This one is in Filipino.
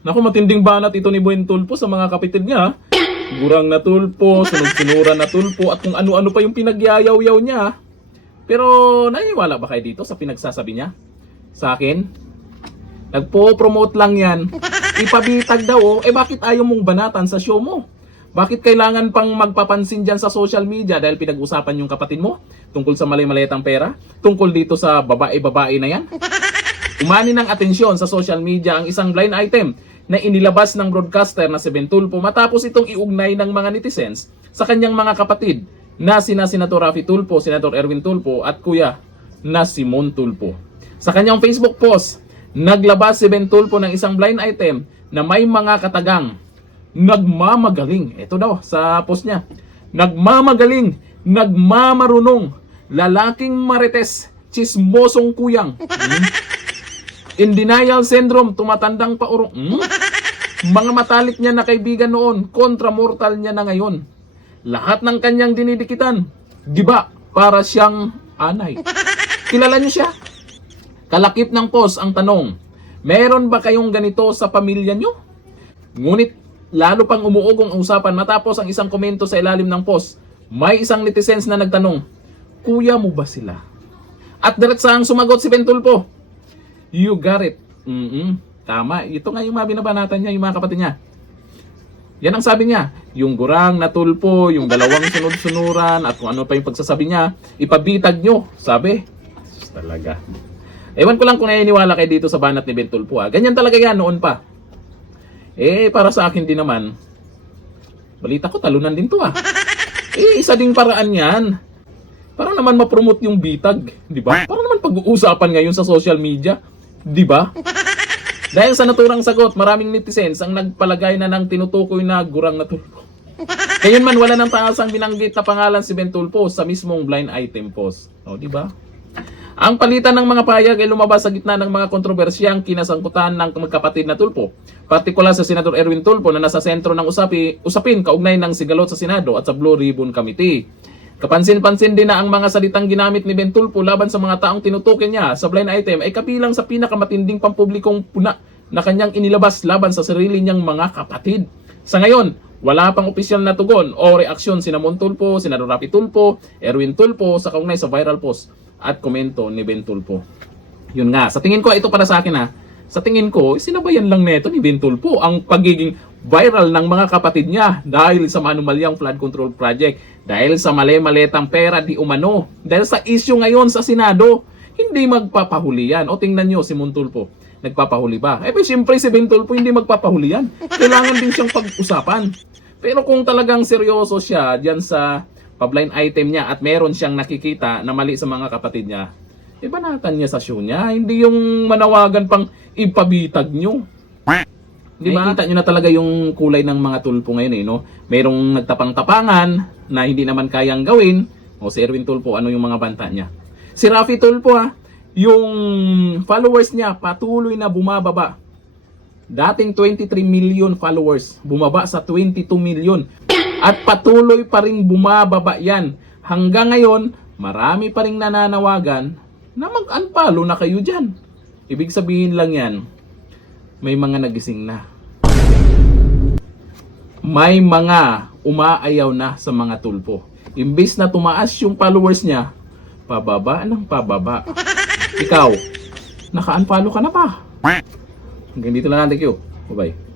Naku, matinding banat ito ni Buen Tulpo sa mga kapitid niya. Gurang na tulpo, sunod-sunuran na tulpo, at kung ano-ano pa yung pinagyayaw-yaw niya. Pero naniniwala ba kayo dito sa pinagsasabi niya? Sa akin? Nagpo-promote lang yan. Ipabitag daw, bakit ayaw mong banatan sa show mo? Bakit kailangan pang magpapansin dyan sa social media dahil pinag-usapan yung kapatid mo? Tungkol sa mali-malitang pera? Tungkol dito sa babae-babae na yan? Umani ng atensyon sa social media ang isang blind item na inilabas ng broadcaster na si Ben Tulpo matapos itong iugnay ng mga netizens sa kanyang mga kapatid na sina Senator Raffy Tulpo, Senator Erwin Tulpo at kuya na Simon Tulpo. Sa kanyang Facebook post, naglabas si Ben Tulpo ng isang blind item na may mga katagang nagmamagaling. Ito daw sa post niya. Nagmamagaling, nagmamarunong, lalaking marites, chismosong kuyang. In denial syndrome, tumatandang paurong. Mga matalik niya na kaibigan noon, kontra mortal niya na ngayon. Lahat ng kanyang dinidikitan, giba, para siyang anay. Kilala niyo siya? Kalakip ng post ang tanong, meron ba kayong ganito sa pamilya niyo? Ngunit lalo pang umuugong ang usapan matapos ang isang komento sa ilalim ng post. May isang netizens na nagtanong, kuya mo ba sila? At diretsahang sumagot si Ben Tulpo, you got it. Tama. Ito nga yung mga binabanatan niya, yung mga kapatid niya. Yan ang sabi niya. Yung gurang na tulpo, yung dalawang sunod-sunuran, at kung ano pa yung pagsasabi niya, ipabitag nyo. Sabi. Talaga. Ewan ko lang kung naniniwala kayo dito sa banat ni Ben Tulpo. Ganyan talaga yan noon pa. Para sa akin din naman, balita ko talunan din to isa ding paraan yan. Para naman ma-promote yung bitag, di ba? Para naman pag-uusapan ngayon sa social media, di ba? Dahil sa naturang sagot, maraming netizens ang nagpalagay na ng tinutukoy na gurang na tulpo. Ngayon man, wala nang taasang binanggit na pangalan si Ben Tulpo sa mismong blind item post. Di ba? Ang palitan ng mga pahayag ay lumabas sa gitna ng mga kontrobersyang kinasangkutan ng magkapatid na Tulpo. Partikular sa Senator Erwin Tulpo na nasa sentro ng usapin kaugnay ng sigalot sa Senado at sa Blue Ribbon Committee. Kapansin-pansin din na ang mga salitang ginamit ni Ben Tulpo laban sa mga taong tinutukin niya sa blind item ay kabilang sa pinakamatinding pampublikong puna na kanyang inilabas laban sa sarili niyang mga kapatid. Sa ngayon, wala pang opisyal na tugon o reaksyon sina Mon Tulpo, Senador Raffy Tulpo, Erwin Tulpo sa kaugnay sa viral post at komento ni Ben Tulpo. Yun nga, sa tingin ko, ito para sa akin sa tingin ko, sinabayan lang neto ni Ben Tulpo ang pagiging viral ng mga kapatid niya dahil sa manumalyang flood control project, dahil sa mali-malitang pera di umano, dahil sa issue ngayon sa Senado. Hindi magpapahuli yan. O tingnan nyo si Mon Tulpo, nagpapahuli ba? Siyempre si Ben Tulpo hindi magpapahuli yan. Kailangan din siyang pag-usapan. Pero kung talagang seryoso siya dyan sa pa-blind item niya at meron siyang nakikita na mali sa mga kapatid niya, banatan niya sa show niya. Hindi yung manawagan pang ipabitag nyo. Diba? Nakikita nyo na talaga yung kulay ng mga tulpo ngayon no? Merong nagtapang-tapangan na hindi naman kayang gawin. Si Erwin Tulpo, ano yung mga banta niya? Si Raffy Tulpo yung followers niya patuloy na bumababa. Dating 23 million followers, bumaba sa 22 million. At patuloy pa rin bumababa yan. Hanggang ngayon, marami pa rin nananawagan na mag-unfollow na kayo dyan. Ibig sabihin lang yan, may mga nagising na. May mga umaayaw na sa mga tulpo. Imbis na tumaas yung followers niya, pababa ng pababa. Ikaw, naka-unfollow ka na pa. Hanggang dito lang. Thank you. Bye-bye.